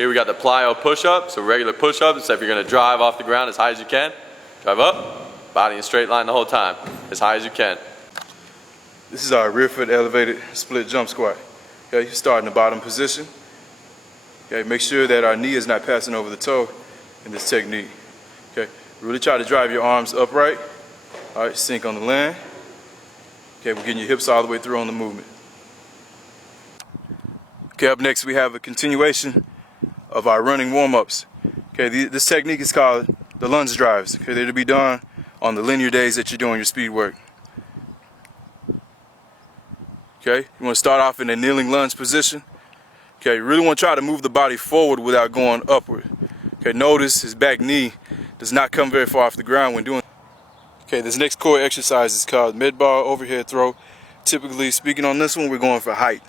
Here we got the Plyo Push-Up, so regular push-up, except you're gonna drive off the ground as high as you can. Drive up, body in a straight line the whole time, as high as you can. This is our rear foot elevated split jump squat. Okay, you start in the bottom position. Okay, make sure that our knee is not passing over the toe in this technique. Okay, really try to drive your arms upright. All right, sink on the land. Okay, we're getting your hips all the way through on the movement. Okay, up next we have a continuation of our running warm-ups. Okay, this technique is called the Lunge Drives. Okay, they're to be done on the linear days that you're doing your speed work. Okay, you want to start off in a kneeling lunge position. Okay, you really want to try to move the body forward without going upward. Okay, notice his back knee does not come very far off the ground when doing. Okay, this next core exercise is called mid-bar overhead throw. Typically speaking on this one, we're going for height.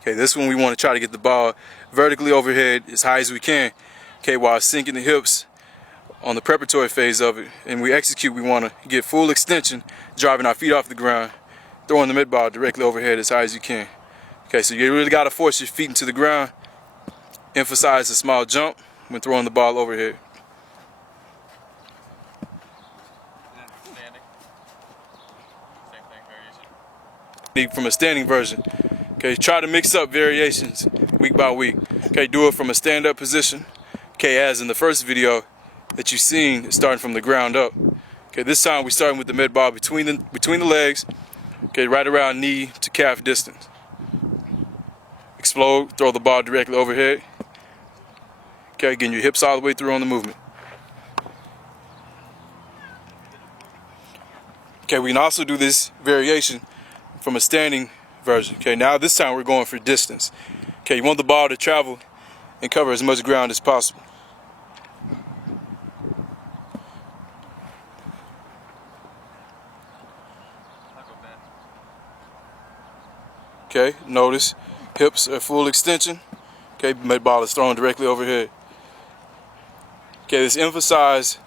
Okay, this one we want to try to get the ball vertically overhead as high as we can. Okay, while sinking the hips on the preparatory phase of it. And we execute, we want to get full extension, driving our feet off the ground, throwing the mid-bar directly overhead as high as you can. Okay, so you really got to force your feet into the ground. Emphasize a small jump when throwing the ball overhead. From a standing version. Okay, try to mix up variations week by week. Okay, do it from a stand-up position. Okay, as in the first video that you've seen, starting from the ground up. Okay, this time we're starting with the mid bar between the legs. Okay, right around knee to calf distance. Explode, throw the ball directly overhead. Okay, getting your hips all the way through on the movement. Okay, we can also do this variation from a standing version. Okay, now this time we're going for distance. Okay, you want the ball to travel and cover as much ground as possible. Okay, notice hips are full extension. Okay, mid ball is thrown directly overhead. Okay, this emphasize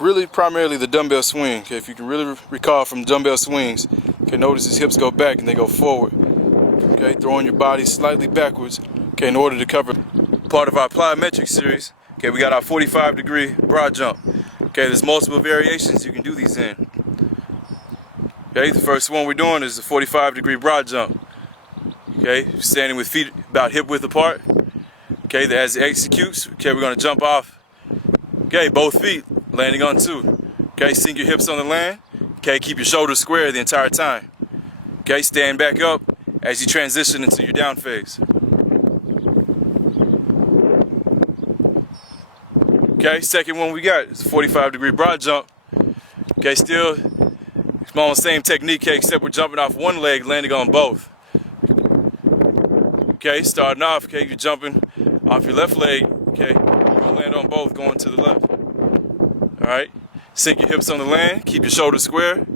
really primarily the dumbbell swing. Okay, if you can really recall from dumbbell swings, okay, notice his hips go back and they go forward. Okay, throwing your body slightly backwards, okay, in order to cover part of our plyometrics series. Okay, we got our 45-degree broad jump. Okay, there's multiple variations you can do these in. Okay, the first one we're doing is the 45-degree broad jump. Okay, standing with feet about hip width apart. Okay, as it executes, okay, we're gonna jump off. Okay, both feet landing on two. Okay, sink your hips on the land. Okay, keep your shoulders square the entire time. Okay, stand back up as you transition into your down phase. Okay, second one we got is 45-degree broad jump. Okay, still on the same technique, okay, except we're jumping off one leg, landing on both. Okay, starting off, okay, you're jumping off your left leg, okay, you're gonna land on both going to the left. Alright, sink your hips on the land, keep your shoulders square.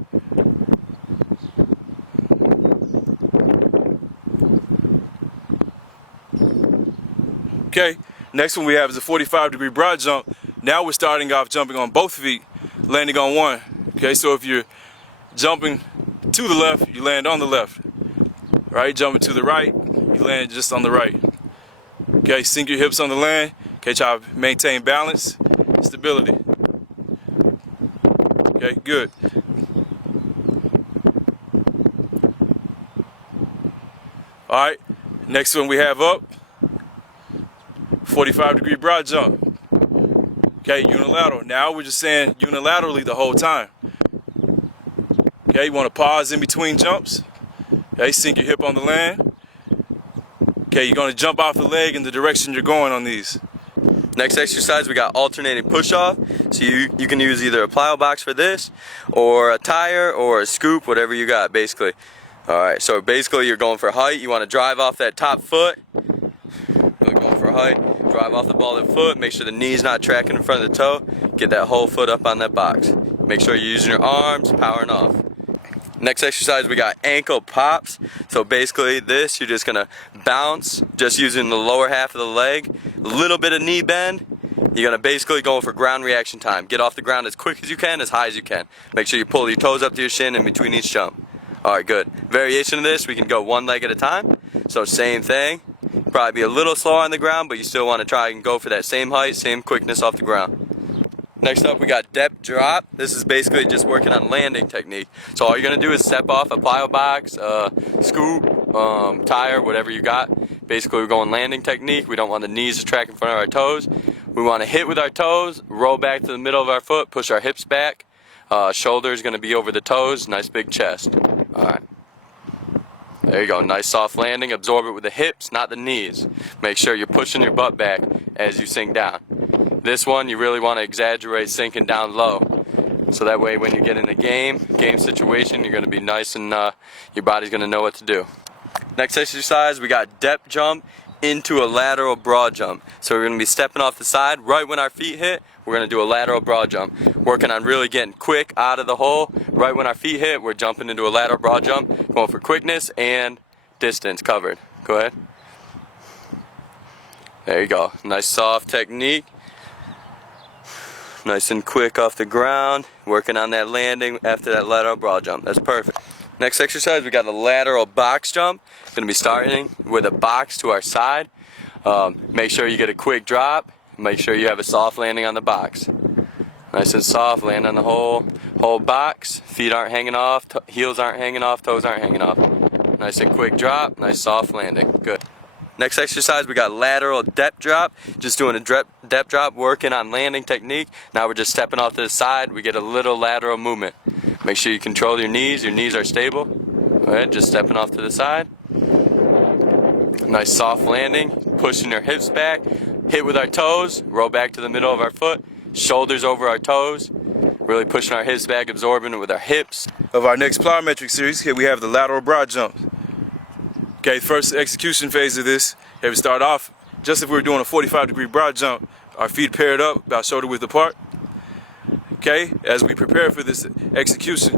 Okay, next one we have is a 45-degree broad jump. Now we're starting off jumping on both feet, landing on one. Okay, so if you're jumping to the left, you land on the left. Right, jumping to the right, you land just on the right. Okay, sink your hips on the land. Okay, try to maintain balance, stability. Okay, good. All right, next one we have up, 45-degree broad jump. Okay, unilateral. Now we're just saying unilaterally the whole time. Okay, you want to pause in between jumps. Okay, sink your hip on the land. Okay, you're going to jump off the leg in the direction you're going on these. Next exercise, we got alternating push-off. So you can use either a plyo box for this, or a tire, or a scoop, whatever you got, basically. Alright, so basically you're going for height. You want to drive off that top foot. Really going for height. Drive off the ball of the foot. Make sure the knee's not tracking in front of the toe. Get that whole foot up on that box. Make sure you're using your arms, powering off. Next exercise, we got ankle pops. So basically this, you're just gonna bounce, just using the lower half of the leg, a little bit of knee bend. You're gonna basically go for ground reaction time. Get off the ground as quick as you can, as high as you can. Make sure you pull your toes up to your shin in between each jump. All right, good. Variation of this, we can go one leg at a time. So same thing, Probably be a little slower on the ground, but you still want to try and go for that same height, same quickness off the ground. Next up, we got depth drop. This is basically just working on landing technique. So all you're gonna do is step off a plyo box, scoop, tire, whatever you got. Basically, we're going landing technique. We don't want the knees to track in front of our toes. We want to hit with our toes, roll back to the middle of our foot, push our hips back. Shoulder is gonna be over the toes. Nice big chest. All right. There you go, nice soft landing. Absorb it with the hips, not the knees. Make sure you're pushing your butt back as you sink down. This one, you really want to exaggerate sinking down low. So that way when you get in a game situation, you're going to be nice and your body's going to know what to do. Next exercise, we got depth jump into a lateral broad jump. So we're going to be stepping off the side. Right when our feet hit, we're going to do a lateral broad jump. Working on really getting quick out of the hole. Right when our feet hit, we're jumping into a lateral broad jump. Going for quickness and distance covered. Go ahead. There you go. Nice soft technique. Nice and quick off the ground. Working on that landing after that lateral broad jump. That's perfect. Next exercise, we got a lateral box jump. Going to be starting with a box to our side. Make sure you get a quick drop. Make sure you have a soft landing on the box. Nice and soft, land on the whole box. Feet aren't hanging off, heels aren't hanging off, toes aren't hanging off. Nice and quick drop, nice soft landing. Good. Next exercise, we got lateral depth drop. Just doing a depth drop, working on landing technique. Now we're just stepping off to the side. We get a little lateral movement. Make sure you control your knees are stable. All right, just stepping off to the side. Nice soft landing, pushing your hips back. Hit with our toes, roll back to the middle of our foot. Shoulders over our toes. Really pushing our hips back, absorbing it with our hips. Of our next plyometric series, here we have the lateral broad jump. Okay, first execution phase of this, here we start off, just if we were doing a 45-degree broad jump, our feet paired up, about shoulder width apart. Okay, as we prepare for this execution,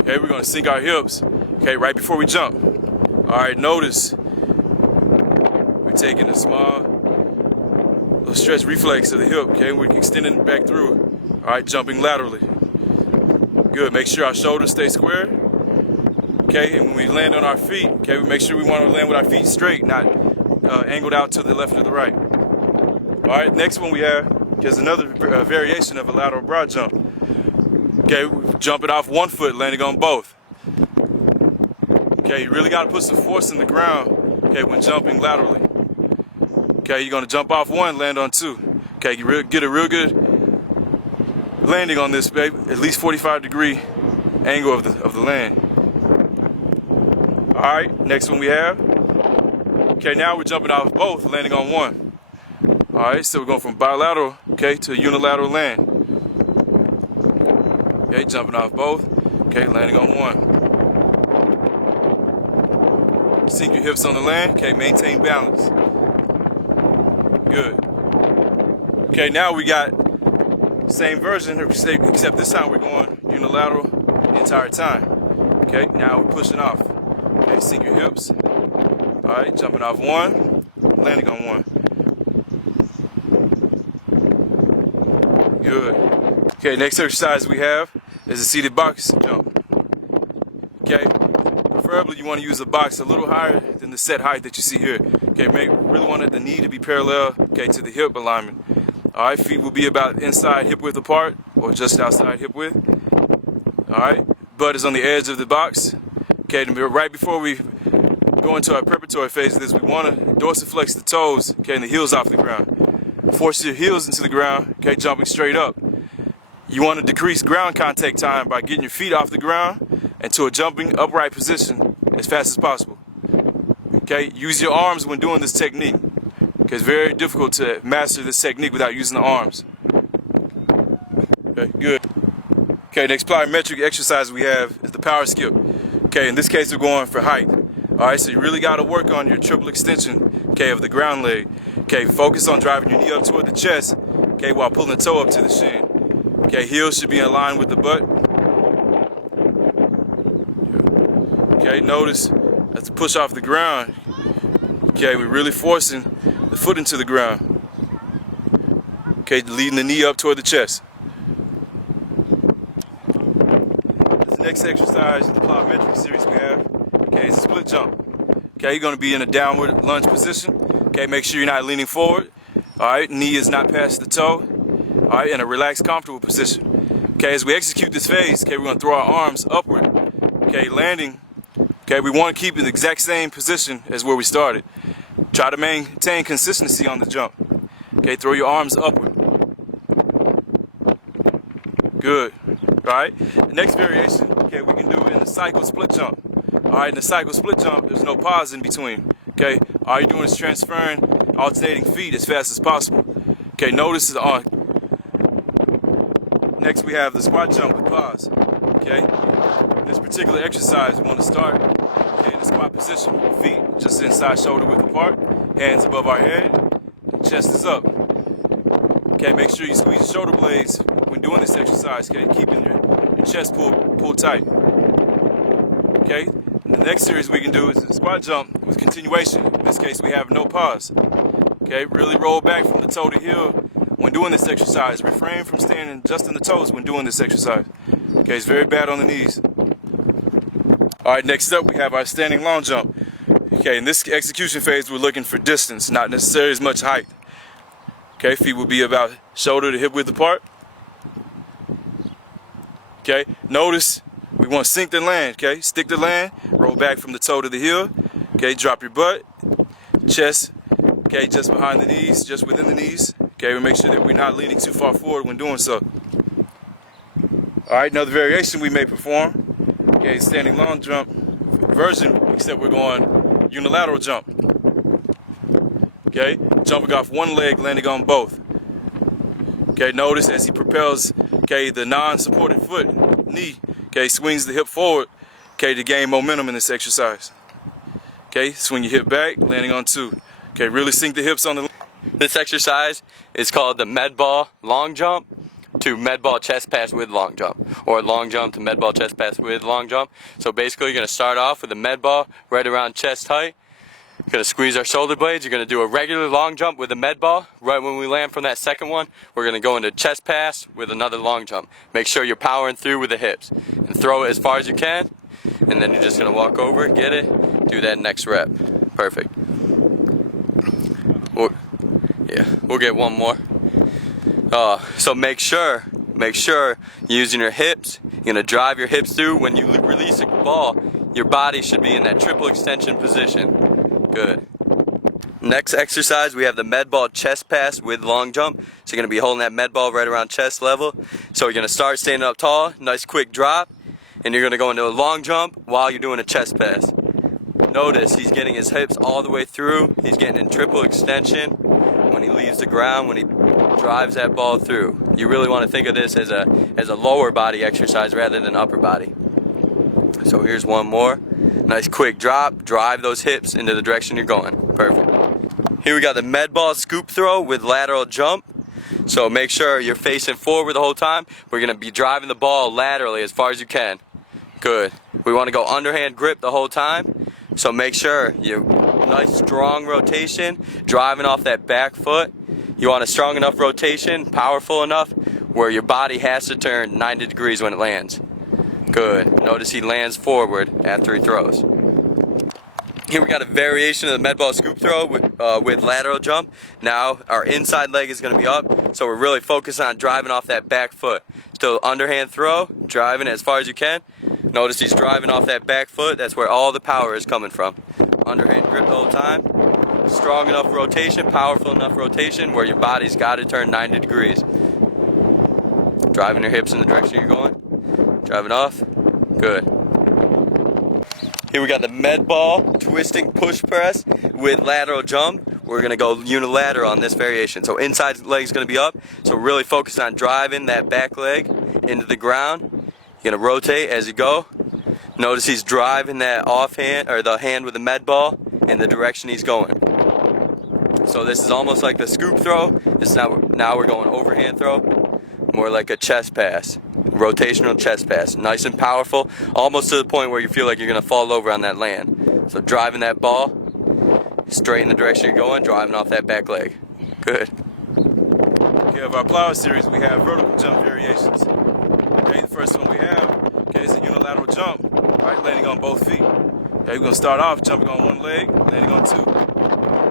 okay, we're gonna sink our hips, okay, right before we jump. All right, notice, we're taking a small little stretch reflex of the hip, okay, we're extending it back through, all right, jumping laterally. Good, make sure our shoulders stay square. Okay, and when we land on our feet, okay, we make sure we want to land with our feet straight, not angled out to the left or the right. All right, next one we have is another variation of a lateral broad jump. Okay, jumping off one foot, landing on both. Okay, you really got to put some force in the ground, okay, when jumping laterally. Okay, you're going to jump off one, land on two. Okay, you get a real good landing on this, baby, at least 45-degree angle of the land. All right, next one we have. Okay, now we're jumping off both, landing on one. All right, so we're going from bilateral, okay, to unilateral land. Okay, jumping off both, okay, landing on one. Sink your hips on the land, okay, maintain balance. Good. Okay, now we got same version, except this time we're going unilateral the entire time. Okay, now we're pushing off. Okay, sink your hips. All right, jumping off one, landing on one. Good. Okay, next exercise we have is a seated box jump. Okay, preferably you want to use the box a little higher than the set height that you see here. Okay, really want the knee to be parallel, okay, to the hip alignment. All right, feet will be about inside hip width apart or just outside hip width. All right, butt is on the edge of the box. Okay, right before we go into our preparatory phase of this, we want to dorsiflex the toes, okay, and the heels off the ground. Force your heels into the ground, okay, jumping straight up. You want to decrease ground contact time by getting your feet off the ground into a jumping upright position as fast as possible. Okay, use your arms when doing this technique. Okay, it's very difficult to master this technique without using the arms. Okay, good. Okay, next plyometric exercise we have is the power skip. Okay, in this case we're going for height. All right, so you really got to work on your triple extension, okay, of the ground leg. Okay, focus on driving your knee up toward the chest, okay, while pulling the toe up to the shin. Okay, heels should be in line with the butt. Okay, notice as to push off the ground, okay, we're really forcing the foot into the ground. Okay, leading the knee up toward the chest. This next exercise in the plyometric series we have, okay, is a split jump. Okay, you're gonna be in a downward lunge position. Okay, make sure you're not leaning forward. All right, knee is not past the toe. All right, in a relaxed, comfortable position. Okay, as we execute this phase, okay, we're gonna throw our arms upward. Okay, landing. Okay, we want to keep in the exact same position as where we started. Try to maintain consistency on the jump. Okay, throw your arms upward. Good. All right. The next variation, okay, we can do in the cycle split jump. All right, in the cycle split jump, there's no pause in between. Okay, all you're doing is transferring, alternating feet as fast as possible. Okay, notice the on. Next, we have the squat jump with pause. Okay, in this particular exercise, we want to start in the squat position. Feet just inside shoulder width apart, hands above our head, chest is up. Okay, make sure you squeeze your shoulder blades when doing this exercise. Okay, keeping your chest pulled tight. Okay, the next series we can do is the squat jump with continuation. In this case, we have no pause. Okay, really roll back from the toe to heel when doing this exercise. Refrain from standing just in the toes when doing this exercise. Okay, it's very bad on the knees. All right, next up we have our standing long jump. Okay, in this execution phase we're looking for distance, not necessarily as much height. Okay, feet will be about shoulder to hip width apart. Okay, notice we want to sink the land. Okay, stick the land, roll back from the toe to the heel. Okay, drop your butt, chest. Okay, just behind the knees, just within the knees. Okay, we make sure that we're not leaning too far forward when doing so. All right, another variation we may perform. Okay, standing long jump version, except we're going unilateral jump. Okay, jumping off one leg, landing on both. Okay, notice as he propels, okay, the non-supported foot, knee, okay, swings the hip forward, okay, to gain momentum in this exercise. Okay, swing your hip back, landing on two. Okay, really sink the hips on the. This exercise is called the med ball long jump to med ball chest pass with long jump, or long jump to med ball chest pass with long jump. So basically you're going to start off with a med ball right around chest height. You're going to squeeze our shoulder blades. You're going to do a regular long jump with a med ball. Right when we land from that second one, we're going to go into chest pass with another long jump. Make sure you're powering through with the hips and throw it as far as you can, and then you're just going to walk over, get it, do that next rep. Perfect. We'll get one more. So make sure you're using your hips. You're going to drive your hips through. When you release a ball, your body should be in that triple extension position. Good. Next exercise, we have the med ball chest pass with long jump. So you're going to be holding that med ball right around chest level. So you're going to start standing up tall, nice quick drop, and you're going to go into a long jump while you're doing a chest pass. Notice he's getting his hips all the way through. He's getting in triple extension when he leaves the ground, when he drives that ball through. You really want to think of this as a lower body exercise rather than upper body. So here's one more. Nice quick drop. Drive those hips into the direction you're going. Perfect. Here we got the med ball scoop throw with lateral jump. So make sure you're facing forward the whole time. We're going to be driving the ball laterally as far as you can. Good. We want to go underhand grip the whole time. So make sure you nice strong rotation, driving off that back foot. You want a strong enough rotation, powerful enough, where your body has to turn 90 degrees when it lands. Good. Notice he lands forward after he throws. Here we got a variation of the med ball scoop throw with lateral jump. Now our inside leg is going to be up, so we're really focused on driving off that back foot. Still underhand throw, driving as far as you can. Notice he's driving off that back foot. That's where all the power is coming from. Underhand grip the whole time. Strong enough rotation, powerful enough rotation where your body's got to turn 90 degrees. Driving your hips in the direction you're going. Driving off. Good. Here we got the med ball twisting push press with lateral jump. We're going to go unilateral on this variation. So inside leg is going to be up. So really focus on driving that back leg into the ground. You're going to rotate as you go. Notice he's driving that offhand, or the hand with the med ball, in the direction he's going. So this is almost like the scoop throw. This is now we're going overhand throw. More like a chest pass. Rotational chest pass. Nice and powerful. Almost to the point where you feel like you're going to fall over on that land. So driving that ball straight in the direction you're going, driving off that back leg. Good. Okay, of our Plyo series, we have vertical jump variations. Okay, the first one we have, okay, is a unilateral jump, right, landing on both feet. Okay, we're gonna start off jumping on one leg, landing on two.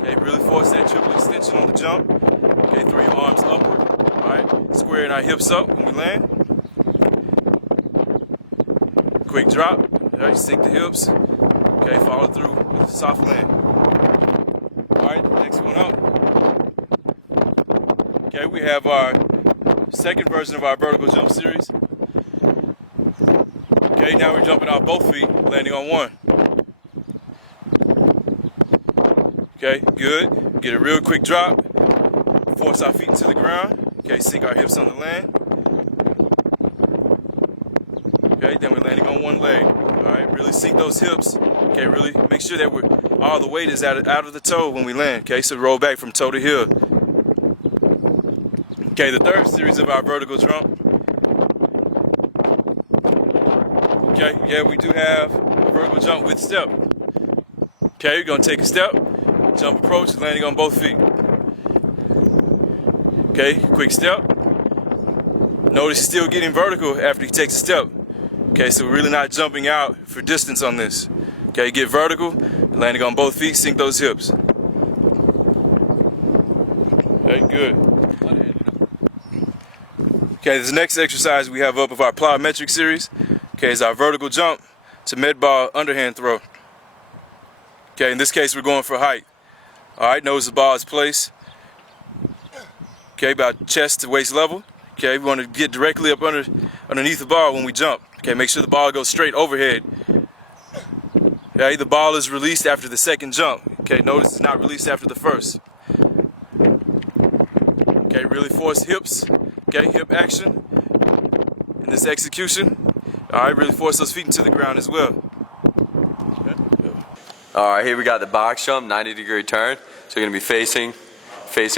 Okay, really force that triple extension on the jump. Okay, throw your arms upward. All right, squaring our hips up when we land. Quick drop. All right, sink the hips. Okay, follow through with a soft land. All right, next one up. Okay, we have our second version of our vertical jump series. Okay, now we're jumping off both feet, landing on one. Okay, good. Get a real quick drop. Force our feet into the ground. Okay, sink our hips on the land. Okay, then we're landing on one leg. All right, really sink those hips. Okay, really make sure that all the weight is out of the toe when we land. Okay, so roll back from toe to heel. Okay, the third series of our vertical jump. Okay, yeah, we do have a vertical jump with step. Okay, you're gonna take a step, jump approach, landing on both feet. Okay, quick step. Notice he's still getting vertical after he takes a step. Okay, so we're really not jumping out for distance on this. Okay, get vertical, landing on both feet, sink those hips. Okay, good. Okay, this next exercise we have up of our Plyometrics series, okay, is our vertical jump to med ball underhand throw. Okay, in this case we're going for height. All right, notice the ball is placed. Okay, about chest to waist level. Okay, we want to get directly up underneath the ball when we jump. Okay, make sure the ball goes straight overhead. Okay, the ball is released after the second jump. Okay, notice it's not released after the first. Okay, really force hips. Okay, hip action in this execution. All right, really force those feet into the ground as well. All right, here we got the box jump, 90-degree turn. So you're gonna be facing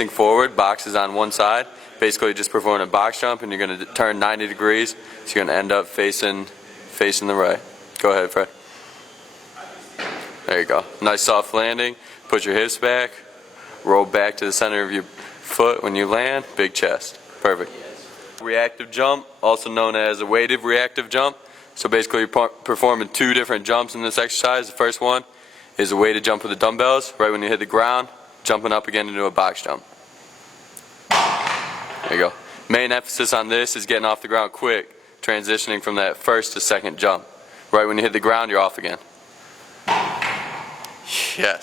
forward. Box is on one side. Basically, just performing a box jump, and you're gonna turn 90 degrees. So you're gonna end up facing the right. Go ahead, Fred. There you go. Nice soft landing. Put your hips back. Roll back to the center of your foot when you land. Big chest. Perfect. Reactive jump, also known as a weighted reactive jump. So basically, you're performing two different jumps in this exercise. The first one is a weighted jump with the dumbbells. Right when you hit the ground, jumping up again into a box jump. There you go. Main emphasis on this is getting off the ground quick, transitioning from that first to second jump. Right when you hit the ground, you're off again.